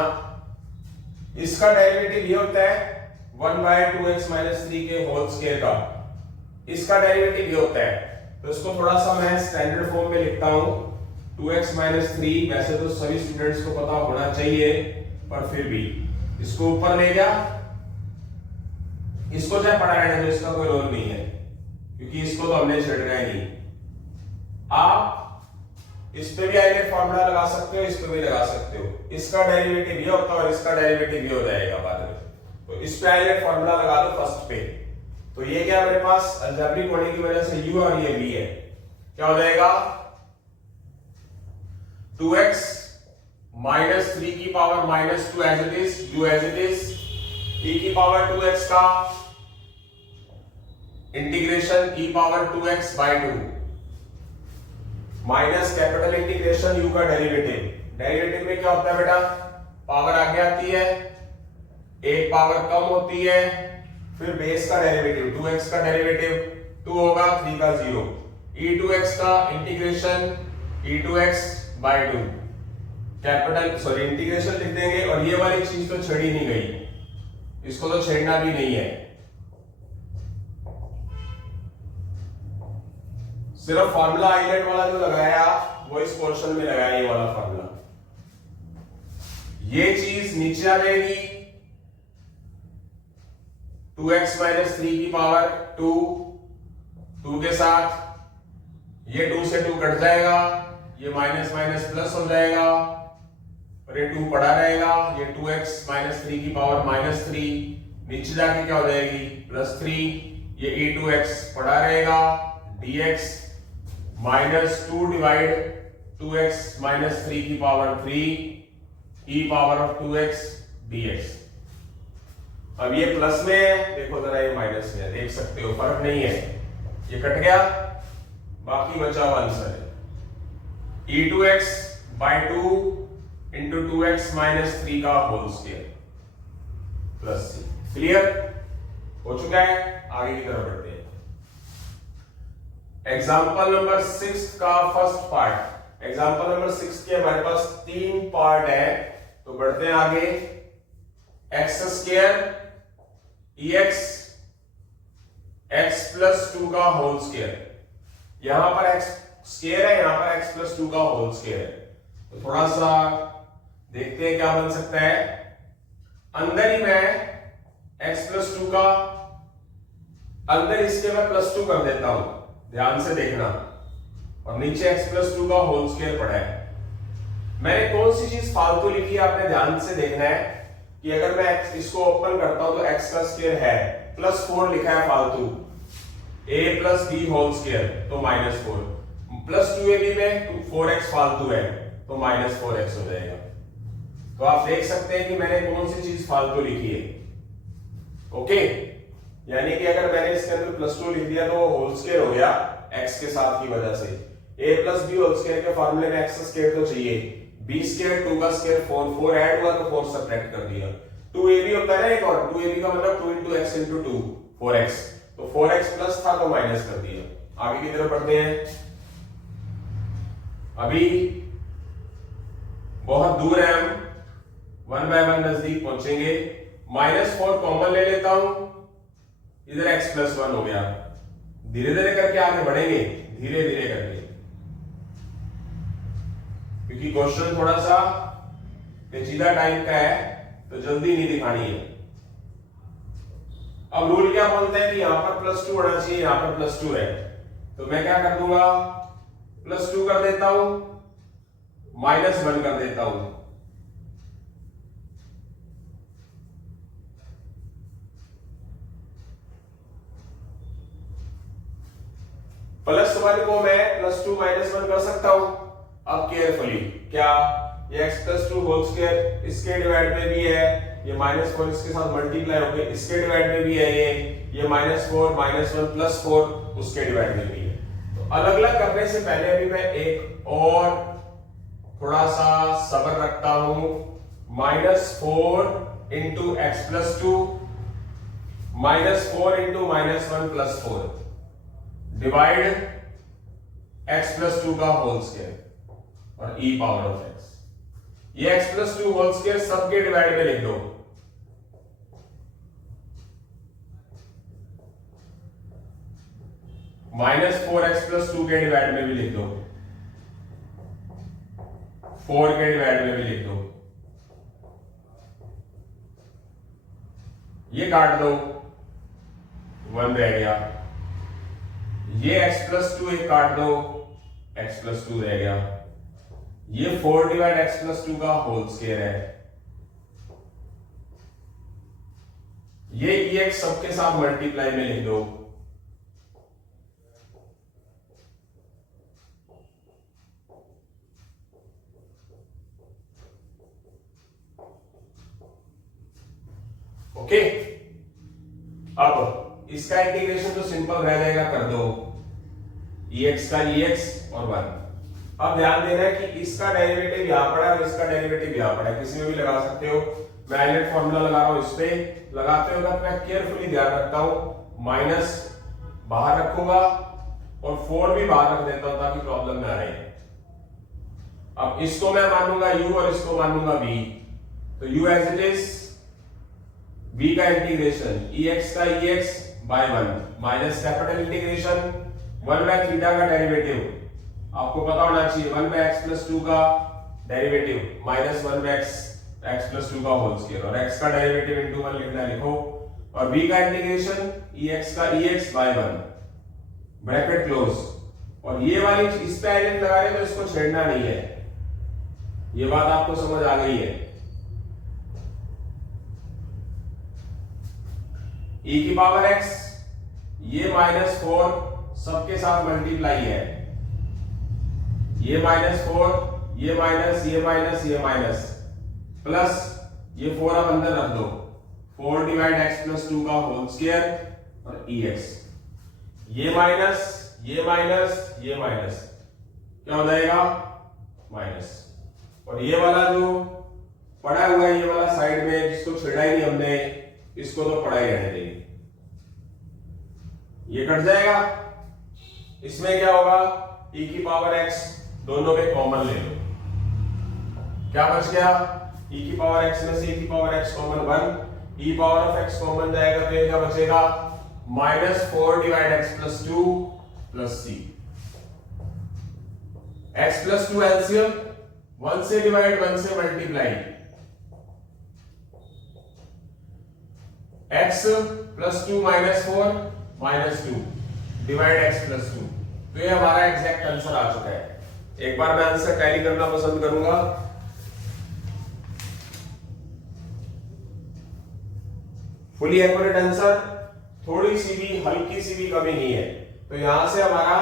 इसका डेरिवेटिव ये होता है 1 बाय 2x माइनस 3 के होल स्क्वायर का, इसका डेरिवेटिव ये होता है। तो इसको थोड़ा सा मैं स्टैंडर्ड फॉर्म में लिखता हूं, 2x माइनस 3। वैसे तो सभी स्टूडेंट्स को पता होना चाहिए, पर फिर भी इसको ऊपर ले गया, इसको चाहे पढ़ा रहने दो, इसका कोई रोल नहीं है क्योंकि इसको तो हमने छेड़ना ही नहीं। आप इस पे भी आइलेट फार्मूला लगा सकते हो, इस पे भी लगा सकते हो। इसका डेरिवेटिव ये होता है और इसका डेरिवेटिव ये हो जाएगा बाद में। तो इस पे आइलेट फार्मूला लगा दो फर्स्ट पे। तो ये क्या मेरे पास अलजेब्रिक होने की वजह से u और ये v है, क्या हो जाएगा 2x माइनस 3 की power minus 2 as it is, u as it is, e की पावर 2x का integration e power 2x by 2 minus capital integration u का डेरिवेटिव। डेरिवेटिव में क्या होता है बेटा, पावर आगे आती है, एक पावर कम होती है, फिर बेस का डेरिवेटिव 2x का डेरिवेटिव 2 होगा, 3 का 0, e2x का integration e2x by 2 capital sorry integration लिख देंगे। और ये वाली चीज तो छेड़ी नहीं गई, इसको तो छेड़ना भी नहीं है, सिर्फ फार्मूला आइलेट वाला जो लगाया वो इस पोर्शन में लगाया, ये वाला फार्मूला। ये चीज नीचे आ जाएगी 2x माइनस 3 की पावर 2, 2 के साथ ये 2 से 2 कट जाएगा, ये माइनस माइनस प्लस हो जाएगा और ये 2 पड़ा रहेगा, ये 2x माइनस 3 की पावर माइनस 3, नीचे जाके क्या हो जाएगी प्लस 3, ये e2x पड़ा रहेगा, dx minus 2 divide 2x minus 3 की power 3 e power of 2x dx। अब ये प्लस में है, देखो जरा ये माइनस में है, देख सकते हो फर्क नहीं है, ये कट गया, बाकी बचा हुआ आंसर है e2x by 2 into 2x minus 3 का whole square plus c। Clear हो चुका है, आगे की तरफ बढ़ते हैं। एग्जाम्पल नंबर 6 का फर्स्ट पार्ट। एग्जाम्पल नंबर 6 के हमारे पास 3 पार्ट है, तो बढ़ते हैं आगे। X square EX x plus 2 का होल स्क्वायर, यहां पर x स्क्वायर है, यहां पर x प्लस 2 का होल स्क्वायर है। तो थोड़ा सा देखते हैं क्या बन सकता है। अंदर ही मैं x प्लस 2 का, अंदर इसके मैं प्लस 2 कर देता हूं, ध्यान से देखना, और नीचे x प्लस 2 का होल स्क्वायर पड़ा है। मैंने कौन सी चीज फालतू लिखी है आपने ध्यान से देखना है कि अगर मैं इसको ओपन करता हूं तो x का स्क्वायर है, प्लस 4 लिखा है फालतू, a plus b whole square तो -4, प्लस 2ab में 4x फालतू है तो -4x हो जाएगा। तो आप देख सकते हैं कि मैंने कौन सी चीज फालतू लिखी है। ओके, यानी कि अगर मैंने इसके अंदर प्लस 2 लिख दिया तो वो होल स्क्वायर हो गया x के साथ की वजह से। a plus b whole square के फॉर्मूले में x स्क्वायर तो चाहिए, b स्क्वायर 2 का स्क्वायर 4 ऐड हुआ तो 4 सब्ट्रैक्ट कर दिया। 2ab होता है ना एक और, 2ab का मतलब 2 into x into 2 4x, तो 4x प्लस था तो माइनस कर दिया। आगे की तरफ बढ़ते हैं। अभी बहुत दूर है, हम 1 by 1 नजदीक पहुंचेंगे। -4 कॉमन ले लेता हूं, इधर x प्लस 1 हो गया। धीरे धीरे करके आगे बढ़ेंगे, धीरे धीरे करके, क्योंकि क्वेश्चन थोड़ा सा पेचीदा टाइप का है तो जल्दी नहीं दिखानी है। अब रूल क्या बोलते हैं कि यहां पर प्लस 2 होना चाहिए, यहां पर प्लस 2 है, तो मैं क्या कर दूंगा, प्लस 2 कर देता हूं, -1 कर देता हूं। प्लस 1 को मैं प्लस 2 -1 कर सकता हूं। अब केयरफुली, क्या ये x प्लस 2 होल स्क्वायर इसके डिवाइड में भी है, ये -4 इसके साथ मल्टीप्लाई होके इसके डिवाइड में भी है, ये -4 -1 प्लस 4 उसके डिवाइड में भी है। तो अलग अलग करने से पहले अभी मैं एक और थोड़ा सा सब्र रखता हूं। -4 into x plus 2 -4 into -1 plus 4 divide x plus 2 का होल स्क्वायर और e पावर ऑफ x। ये x प्लस 2 होल स्क्वायर सबके डिवाइड में लिख दो, -4x प्लस 2 के डिवाइड में भी लिख दो, 4 के डिवाइड में भी लिख दो, ये काट दो, 1 रह गया, ये x प्लस 2 एक काट दो, x प्लस 2 रह गया, ये 4 डिवाइड x प्लस 2 का होल स्क्वायर है, ये ex सबके साथ मल्टीप्लाई में लिख दो, ओके। अब इसका इंटीग्रेशन तो सिंपल रह जाएगा, कर दो, ex का ex और 1। अब ध्यान देना है कि इसका डेरिवेटिव यहां पड़ा है और इसका डेरिवेटिव यहां पड़ा है, किसी में भी लगा सकते हो। मैं हाइलाइट फार्मूला लगा रहा हूं, इस पे लगाते वक्त मैं केयरफुली ध्यान रखता हूं, माइनस बाहर रखूंगा और 4 भी बाहर रख देता हूं ताकि प्रॉब्लम ना रहे। अब इसको मैं मानूंगा u और इसको मानूंगा v, तो u as it is, v का इंटीग्रेशन ex का ex by 1 minus capital integration 1 by theta का डेरिवेटिव आपको पता होना चाहिए, 1 बाय x प्लस 2 का derivative minus 1 by x plus 2 का होल स्क्वायर, और x का डेरिवेटिव इनटू 1 लिखना लिखो, और v का इंटीग्रेशन ex का ex बाय 1 ब्रैकेट क्लोज। और ये वाली इस पे आइडेंट लगा रहे तो इसको छेड़ना नहीं है, ये बात आपको समझ आ गई है। e की पावर x, ये -4 सबके साथ मल्टीप्लाई है, ये -4, ये माइनस, ये माइनस, ये माइनस, प्लस ये 4 अब अंदर रख दो, 4 डिवाइड x प्लस 2 का होल स्क्वायर और ex, ये माइनस, ये माइनस, ये माइनस, क्या हो जाएगा, माइनस। और ये वाला जो पड़ा हुआ है, ये वाला साइड में जिसको छेड़ा ही नहीं हमने, इसको तो पड़ा ही रहने देंगे, ये कट जाएगा। इसमें क्या होगा, e की पावर x दोनों में कॉमन ले लो, क्या बच गया, e की पावर x में से e की power x common 1, e power of x common जाएगा तो ये क्या बचेगा -4 divide x plus 2 plus c। x plus 2 LCM 1 से डिवाइड 1 से multiply, x plus 2 -4 -2 divide x plus 2। तो ये हमारा एग्जैक्ट आंसर आ चुका है। एक बार मैं आंसर टैली करना पसंद करूंगा। फुली एक्यूरेट आंसर, थोड़ी सी भी हल्की सी भी कमी नहीं है। तो यहां से हमारा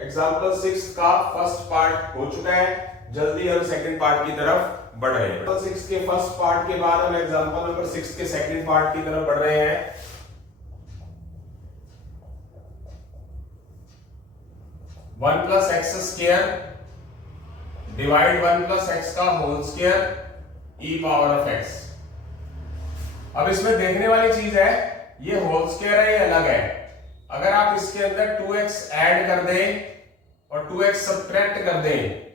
एग्जांपल 6 का फर्स्ट पार्ट हो चुका है। जल्दी हम सेकंड पार्ट की तरफ बढ़ रहे हैं। एग्जांपल 6 के फर्स्ट पार्ट के बाद हम एग्जांपल नंबर 6 के सेकंड पार्ट की तरफ बढ़ रहे हैं। 1 plus x square divide 1 plus x का whole square e power of x. अब इसमें देखने वाली चीज है, ये होल स्क्वायर है, ये अलग है। अगर आप इसके अंदर 2x ऐड कर दें और 2x सब्ट्रैक्ट कर दें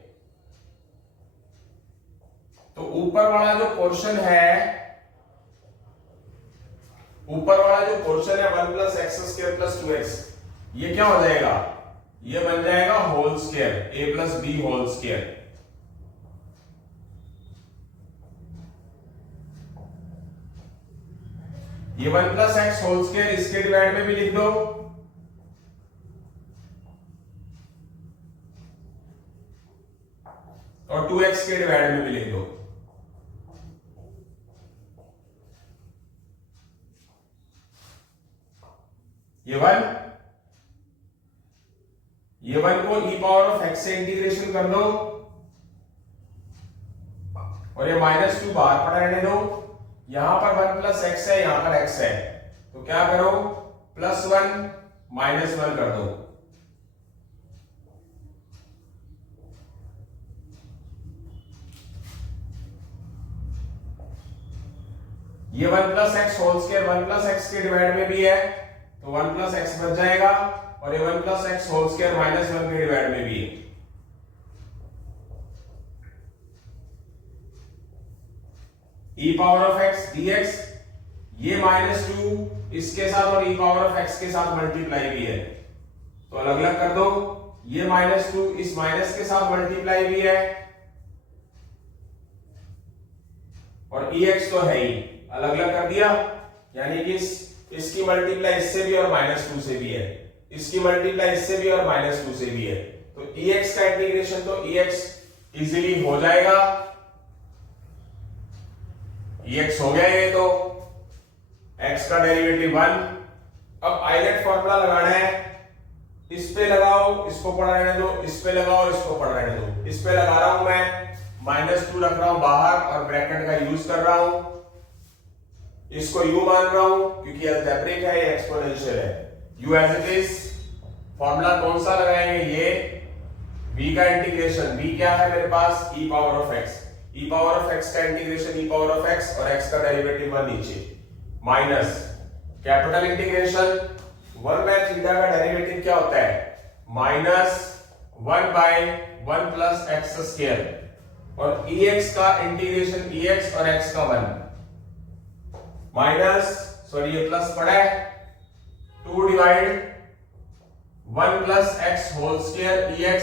तो ऊपर वाला जो पोर्शन है, ऊपर वाला जो पोर्शन है 1 plus x square plus 2x, ये क्या हो जाएगा, ये बन जाएगा whole square, a plus B whole square. ये 1 प्लस एक्स होल स्क्वायर इसके डिवाइड में भी लिख दो, और 2x के डिवाइड में भी लिख दो। ये 1 को e पावर ऑफ x से इंटीग्रेशन कर दो और ये -2 बाहर पड़ा रहने दो। यहां पर 1 प्लस एक्स है, यहां पर x है, तो क्या करो +1 -1 कर दो। ये 1 plus X whole square 1 plus X के डिवाइड में भी है, तो 1 प्लस एक्स बच जाएगा, और ये 1 प्लस एक्स होल स्क्वायर -1 के डिवाइड में भी है। e power of x dx, ये -2 इसके साथ और e पावर ऑफ x के साथ मल्टीप्लाई भी है, तो अलग अलग कर दो। ये -2 इस माइनस के साथ मल्टीप्लाई भी है, और ex तो है ही, अलग अलग कर दिया। यानी कि इसकी मल्टीप्लाई इससे भी और -2 से भी है, इसकी मल्टीप्लाई इससे भी और -2 से भी है, तो ex का इंटीग्रेशन तो ex इजीली हो जाएगा। ex हो गया, ये तो x का डेरिवेटिव 1। अब आइलेट फॉर्मूला लगाना है, इस पे लगाओ, इसको पढ़ा रहने दो, इस पे लगाओ, इसको पढ़ा रहने दो। इस पे लगा रहा हूं मैं, -2 रख रहा हूं बाहर और ब्रैकेट का यूज कर रहा हूं, इसको u मान रहा हूं क्योंकि अलजेब्रिक है, ये एक्सपोनेंशियल है। u as it is. Formula कौन सा लगाएंगे, ये v का इंटीग्रेशन, v क्या है मेरे पास e power of x, e power of x का integration e power of x और x का डेरिवेटिव 1 नीचे, minus capital integration 1 by theta का डेरिवेटिव क्या होता है, -1 बाय 1 प्लस एक्स स्क्वायर, और ex का इंटीग्रेशन ex और x का 1 माइनस, सॉरी ये प्लस पड़ा है, 2 divide 1 plus X whole square ex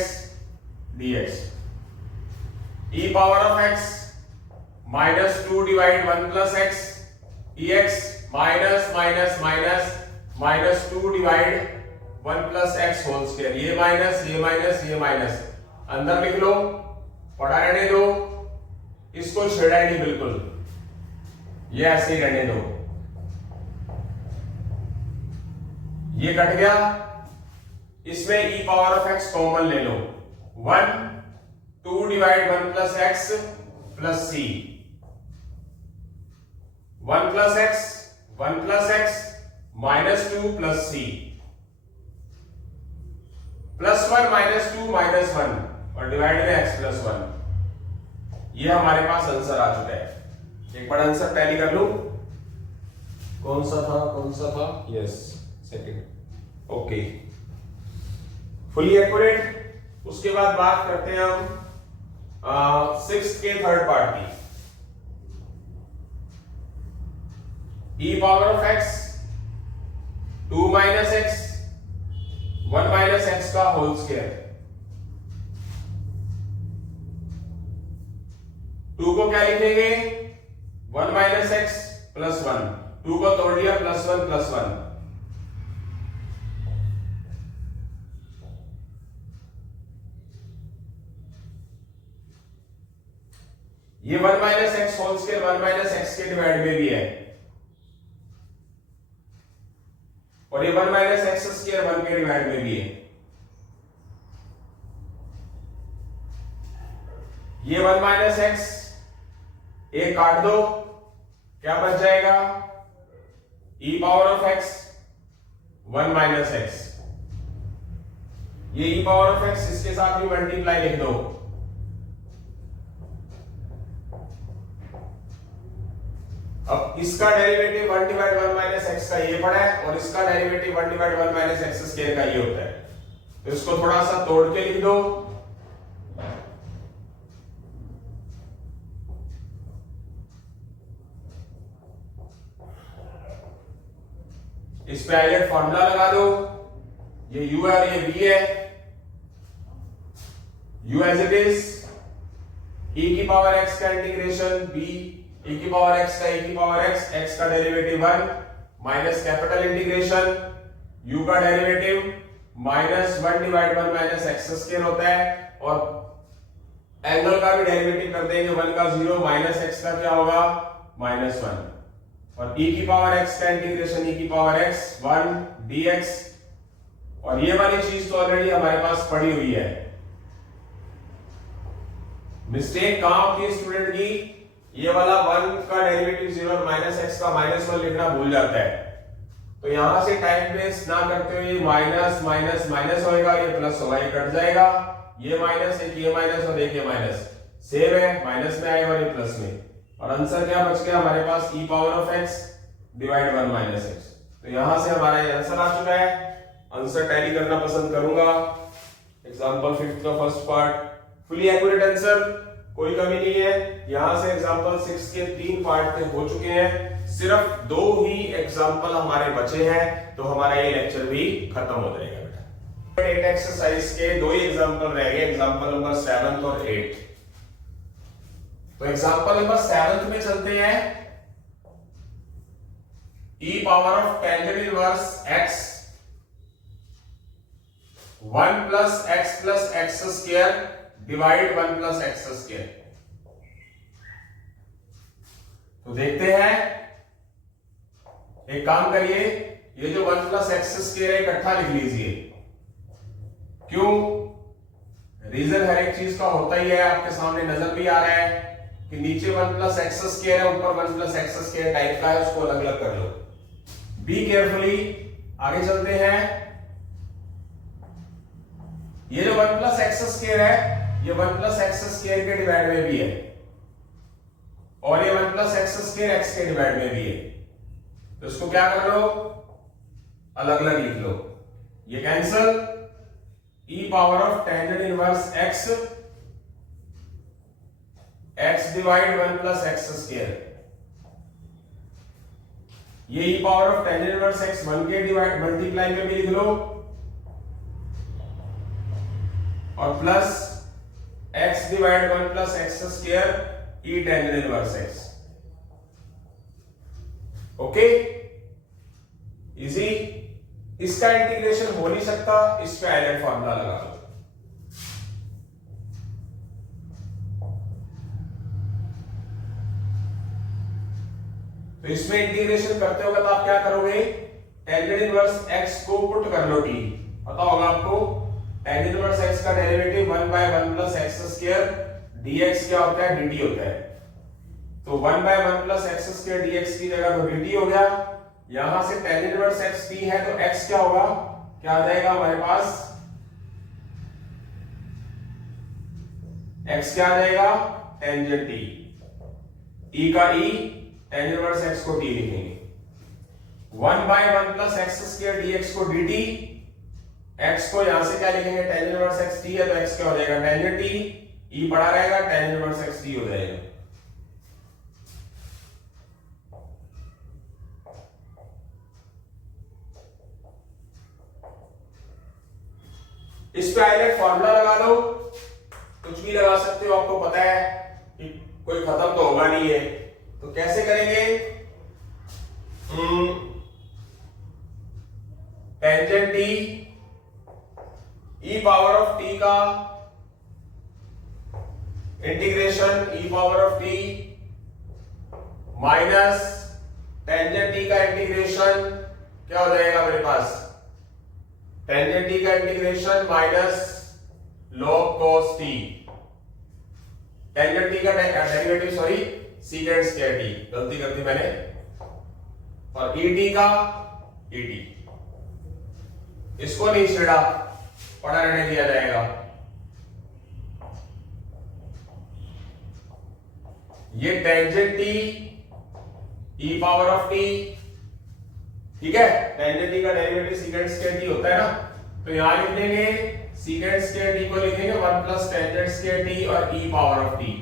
dx, e power of x -2 divide 1 plus X ex minus minus minus -2 divide 1 plus X whole square, ये minus ये minus ये minus, अंदर लिख लो, पढ़ा रहने दो, इसको छेड़ा ही नहीं बिल्कुल, ये ऐसे ही रहने दो। ये कट गया, इसमें e power of x common ले लो, 1 2 divide 1 plus x plus c, 1 plus x -2 plus c, +1 -2 -1 और डिवाइड में x प्लस 1। ये हमारे पास आंसर आ चुका है। एक बार आंसर टैली कर लूं, कौन सा था, yes second, okay, fully accurate. उसके बाद बात करते हैं हम 6th के थर्ड पार्ट की। e power of x 2 minus x 1 minus x का होल स्क्वायर। 2 को क्या लिखेंगे 1 माइनस एक्स प्लस 1, 2 को तोड़ लिया प्लस 1 प्लस 1। ये 1 minus X whole square 1 minus X के डिवाइड में भी है, और ये 1 माइनस एक्स स्क्वायर 1 के डिवाइड में भी है। ये 1 माइनस एक्स एक काट दो, क्या बच जाएगा e power of x 1 minus x. ये e पावर ऑफ x इसके साथ भी मल्टीप्लाई लिख दो, अब इसका डेरिवेटिव 1 डिवाइड 1 माइनस एक्स का ये पड़ा है, और इसका derivative 1 divide 1 minus X square का ये होता है। तो इसको थोड़ा सा तोड़ के लिख दो, इस पे आइलेट फॉर्मूला लगा दो, ये u है और ये v है, u as it is e की पावर x का इंटीग्रेशन b e की पावर x का e की पावर x का derivative 1 minus capital integration u का derivative minus 1 divide 1 minus X square होता है, और एंगल का भी डेरिवेटिव कर देंगे 1 का 0 माइनस x का क्या होगा माइनस 1, और e की पावर x का इंटीग्रेशन e की पावर x 1 dx, और ये वाली चीज तो ऑलरेडी हमारे पास पड़ी हुई है। मिस्टेक कहां होती है स्टूडेंट की, ये वाला 1 का डेरिवेटिव 0 और माइनस एक्स का माइनस 1 लिखना भूल जाता है, तो यहां से टाइम वेस्ट ना करते हुए माइनस माइनस माइनस होएगा, ये प्लस होगा, ये कट जाएगा, ये माइनस एक ये माइनस और एक ये माइनस सेम है, माइनस में आएगा और ये प्लस में, और आंसर क्या बच गया हमारे पास e power of x divide 1 minus x. तो यहां से हमारा ये आंसर आ चुका है। आंसर टैली करना पसंद करूंगा। एग्जांपल 5 का first part fully accurate answer, कोई कमी नहीं है। यहां से एग्जांपल 6 के 3 पार्ट हो चुके हैं, सिर्फ 2 ही एग्जांपल हमारे बचे हैं, तो हमारा ये लेक्चर भी खत्म हो जाएगा बेटा। 8 एक्सरसाइज के 2 ही एग्जांपल रह गए, एग्जांपल नंबर 7 और 8। तो एग्जांपल नंबर 7 में चलते हैं। e power of tangent inverse x 1 plus x square divide 1 plus x square. तो देखते हैं, एक काम करिए, ये जो 1 प्लस एक्स स्क्वायर है इकट्ठा लिख लीजिए। क्यों, रीजन हर एक चीज का होता ही है, आपके सामने नजर भी आ रहा है कि नीचे 1 प्लस एक्स स्क्वायर है, ऊपर 1 प्लस एक्स स्क्वायर टाइप का है, उसको अलग अलग कर लो। बी केयरफुली, आगे चलते हैं। ये जो 1 प्लस एक्स स्क्वायर है, ये 1 प्लस एक्स स्क्वायर के डिवाइड में भी है, और ये 1 प्लस एक्स स्क्वायर एक्स के डिवाइड में भी है, तो इसको क्या कर लो, अलग अलग लिख लो। ये cancel, e power of tangent inverse x divide 1 plus x square, ये e power of tangent inverse x 1 के डिवाइड मल्टीप्लाई में भी लिख लो, और plus x divide 1 plus x square e tangent inverse x। Okay, easy. इसका integration हो नहीं सकता, इस पे आइलेट फॉर्मूला लगा दो। तो इसमें इंटीग्रेशन करते होगा तो आप क्या करोगे, टेंजेंट इनवर्स x को पुट कर लो t, पता होगा आपको टेंजेंट इनवर्स x का derivative 1 by 1 plus x square dx क्या होता है, dt होता है। तो 1 by 1 plus x square dx की जगह तो dt हो गया। यहां से टेंजेंट इनवर्स x t है, तो x क्या होगा, क्या आ जाएगा हमारे पास, x क्या आ जाएगा, टेंजेंट t, t का e, टेंजेंट इनवर्स x को t लिखेंगे। 1 by 1 plus x square dx को dt, x को यहां से क्या लिखेंगे, टेंजेंट इनवर्स x t है, तो x क्या हो जाएगा, टेंजेंट t, e पड़ा रहेगा, टेंजेंट इनवर्स x t हो जाएगा। इस पे आइलेट फॉर्मूला लगा दो, कुछ भी लगा सकते हो, आपको पता है कि कोई खत्म तो होगा नहीं है। तो कैसे करेंगे? Tangent t e power of t का integration e power of t minus tangent t का इंटीग्रेशन क्या हो जाएगा मेरे पास? टेंजेंट टी का integration minus log cos t, tangent t का derivative sorry secant square t, गलती कर दी मैंने, और ई टी का ई टी, इसको नहीं छेड़ा, पड़ा रहने दिया जाएगा। ये tangent t e power of T, ठीक है, टेंजेंट टी का डेरिवेटिव सीकेंट स्क्वायर टी होता है ना, तो यहां लिख देंगे सीकेंट स्क्वायर टी को लिखेंगे 1 प्लस टेंजेंट स्क्वायर टी और ई पावर ऑफ टी।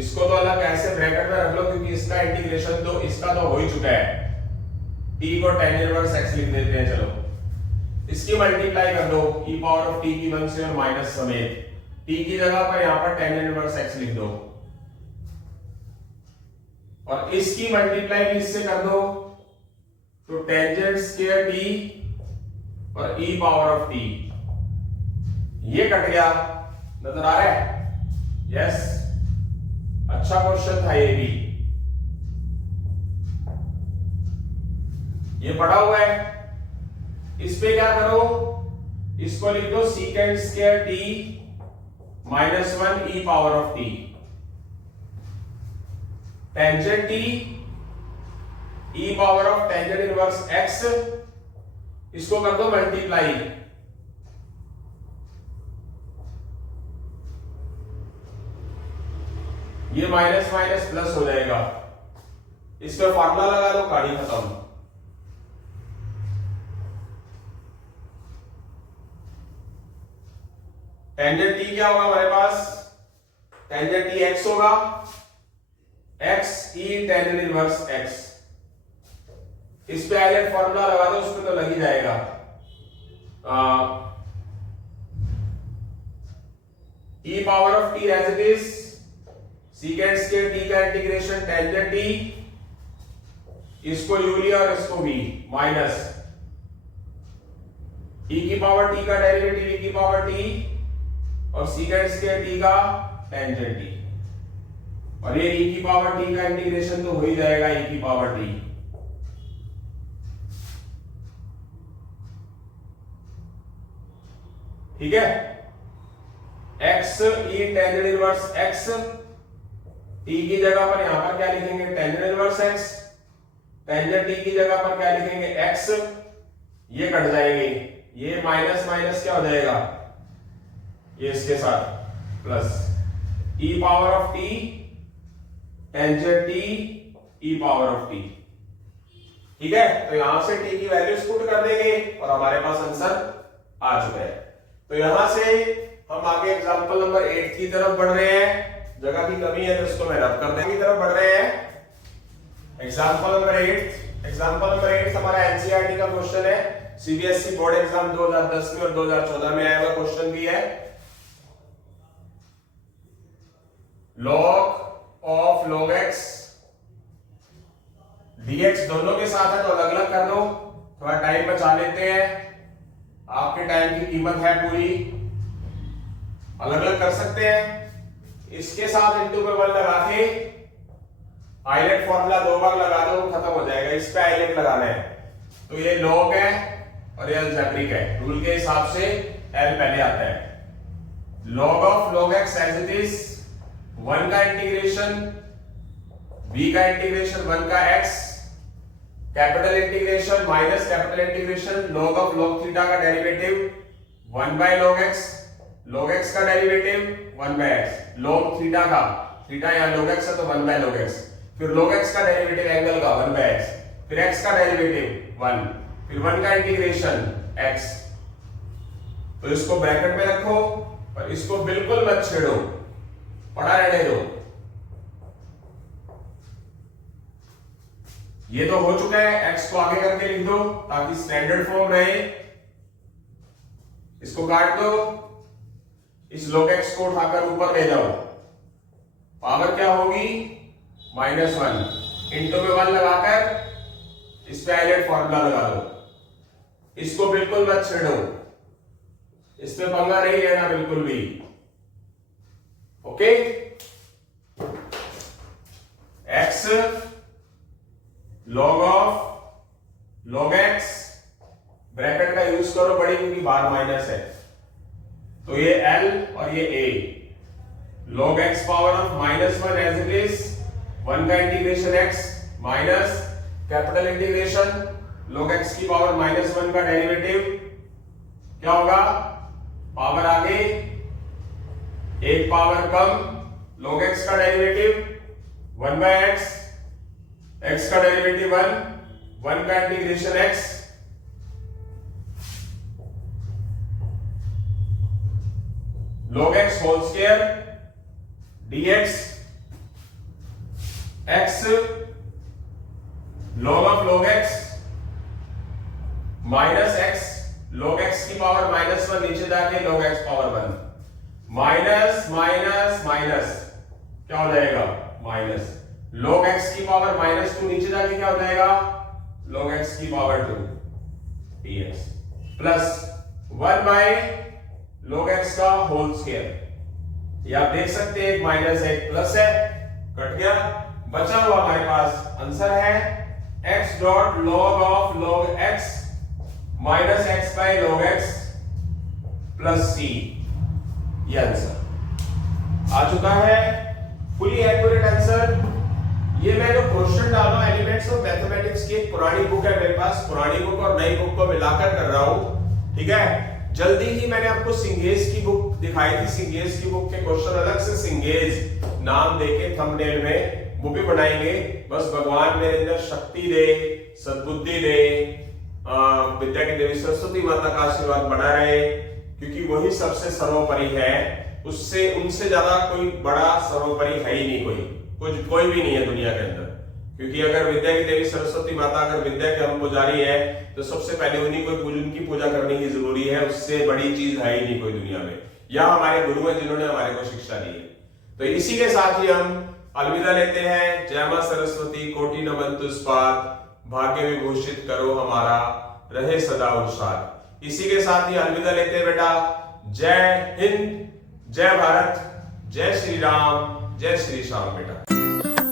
इसको तो अलग ऐसे ब्रैकेट में रख लो क्योंकि इसका इंटीग्रेशन तो इसका तो हो ही चुका है। टी को tan इनवर्स x लिख देते हैं, चलो इसकी मल्टीप्लाई कर दो ई पावर ऑफ टी की 1 से और माइनस समेत, टी की जगह पर यहां पर tan इनवर्स x लिख दो और इसकी मल्टीप्लाई भी इससे कर दो, तो टेंजेंट स्क्वायर टी और ई पावर ऑफ टी, ये कट गया, नजर आ रहा है? यस, अच्छा क्वेश्चन था ये भी, ये पढ़ा हुआ है। इस पे क्या करो, इसको लिख दो secant square T minus 1 E power of T, tangent t e power of tangent inverse x, इसको कर दो मल्टीप्लाई, ये माइनस माइनस प्लस हो जाएगा, इस पे फॉर्मूला लगा दो, कहानी खत्म। टेंजेंट टी क्या होगा हमारे पास? टेंजेंट टी एक्स होगा, एक्स ई टेंजेंट इनवर्स एक्स, इस पे आइलेट फॉर्मूला लगा दो, उस पे तो लग ही जाएगा। E power of t as it is secant square t का इंटीग्रेशन टेंजेंट टी, इसको यू लिया और इसको v, माइनस e की पावर t का डेरिवेटिव e की पावर t और सीकेंट स्क्वायर t का टेंजेंट t, और ये e की पावर t का इंटीग्रेशन तो हो ही जाएगा e की पावर t, ठीक है। x e tangent inverse x, t की जगह पर यहां पर क्या लिखेंगे? Tangent inverse x, tangent t की जगह पर क्या लिखेंगे? x, ये कट जाएंगे, ये माइनस माइनस क्या हो जाएगा? ये इसके साथ plus e power of t tangent t e power of t, ठीक है। तो यहां से t की वैल्यूज पुट कर देंगे और हमारे पास आंसर आ चुका है। तो यहां से हम आगे एग्जांपल नंबर 8 की तरफ बढ़ रहे हैं, जगह की कमी है तो इसको मैं रब कर देने की तरफ बढ़ रहे हैं। एग्जांपल नंबर 8 हमारा एनसीईआरटी का क्वेश्चन है, सीबीएसई बोर्ड एग्जाम 2010 में और 2014 में आया हुआ क्वेश्चन भी है। log of log x dx दोनों के साथ है तो अलग अलग कर दो, थोड़ा टाइम बचा लेते हैं, आपके टाइम की कीमत है पूरी, अलग अलग कर सकते हैं। इसके साथ इंटू पे 1 लगा के आइलेट फॉर्मूला 2 बार लगा दो, खत्म हो जाएगा। इस पे आइलेट लगाना है, तो ये log है और ये अलजेब्रिक है, रूल के हिसाब से L पहले आता है। log of log x as it is 1 का इंटीग्रेशन v का इंटीग्रेशन 1 का x, capital integration minus capital integration log of log theta का derivative 1 by log x, log x का derivative 1 by x, log theta का, theta यहाँ log x है तो 1 by log x, फिर log x का डेरिवेटिव एंगल का 1 by x, फिर x का डेरिवेटिव 1, फिर 1 का इंटीग्रेशन x। तो इसको ब्रैकेट में रखो और इसको बिल्कुल मत छेड़ो, पड़ा रहने दो। ये तो हो चुका है, x को आगे करके लिख दो ताकि स्टैंडर्ड फॉर्म रहे। इसको काट दो, इस log x को उठाकर ऊपर ले जाओ, पावर क्या होगी -1 इंटू में 1 लगाकर इस पे हाईलाइट फॉर्मूला लगा दो। इसको बिल्कुल मत छेड़ो, इसमें पंगा नहीं लेना बिल्कुल भी। Okay, x log of log x, bracket का यूज करो बड़ी क्योंकि बाहर माइनस है, तो ये L और ये A, log x power of -1 as it is, 1 का integration x minus capital integration log x की पावर -1 का डेरिवेटिव क्या होगा, पावर आगे एक पावर कम, log x का डेरिवेटिव 1 बाय x, x का डेरिवेटिव 1 का integration x, log x whole square dx, x log of log x minus x, log x की पावर -1 नीचे जाके log x power 1, minus minus minus क्या हो जाएगा माइनस, log x की power -2 नीचे जाके क्या हो जाएगा log x की power 2 dx, plus 1 by log x का होल स्क्वायर। ये आप देख सकते हैं, एक माइनस है एक प्लस है, कट गया, बचा हुआ हमारे पास आंसर है x dot log of log x minus x by log x plus c। ये आंसर आ चुका है, फुली एक्यूरेट आंसर। ये मैं जो क्वेश्चन डाल रहा हूं एलिमेंट्स ऑफ मैथमेटिक्स की एक पुरानी बुक है मेरे पास, पुरानी बुक और नई बुक को मिलाकर कर रहा हूं, ठीक है। जल्दी ही मैंने आपको सिंगेज की बुक दिखाई थी, सिंगेज की बुक के क्वेश्चन अलग से सिंगेज नाम देके थंबनेल में वो भी बनाएंगे। बस भगवान मेरे अंदर शक्ति दे, सद्बुद्धि दे, विद्या की देवी सरस्वती माता का आशीर्वाद बना रहे, क्योंकि वही सबसे सर्वोपरि है, उससे उनसे ज्यादा कोई बड़ा सर्वोपरि है ही नहीं, कोई भी नहीं है दुनिया के अंदर। क्योंकि अगर विद्या की देवी सरस्वती माता अगर विद्या के हम पुजारी है तो सबसे पहले उन्हीं को उनकी पूजा करने की जरूरी है, उससे बड़ी चीज है ही नहीं कोई दुनिया में। या हमारे गुरु हैं जिन्होंने हमारे को शिक्षा दी है। तो इसी के साथ ही हम अलविदा लेते हैं। जय मां सरस्वती, कोटि नमन तुझपाद, भाग्य विभूषित करो हमारा, रहे सदा उत्साह। इसी के साथ ही अलविदा लेते हैं बेटा। जय हिंद, जय भारत, जय श्री राम, जय श्री श्याम बेटा।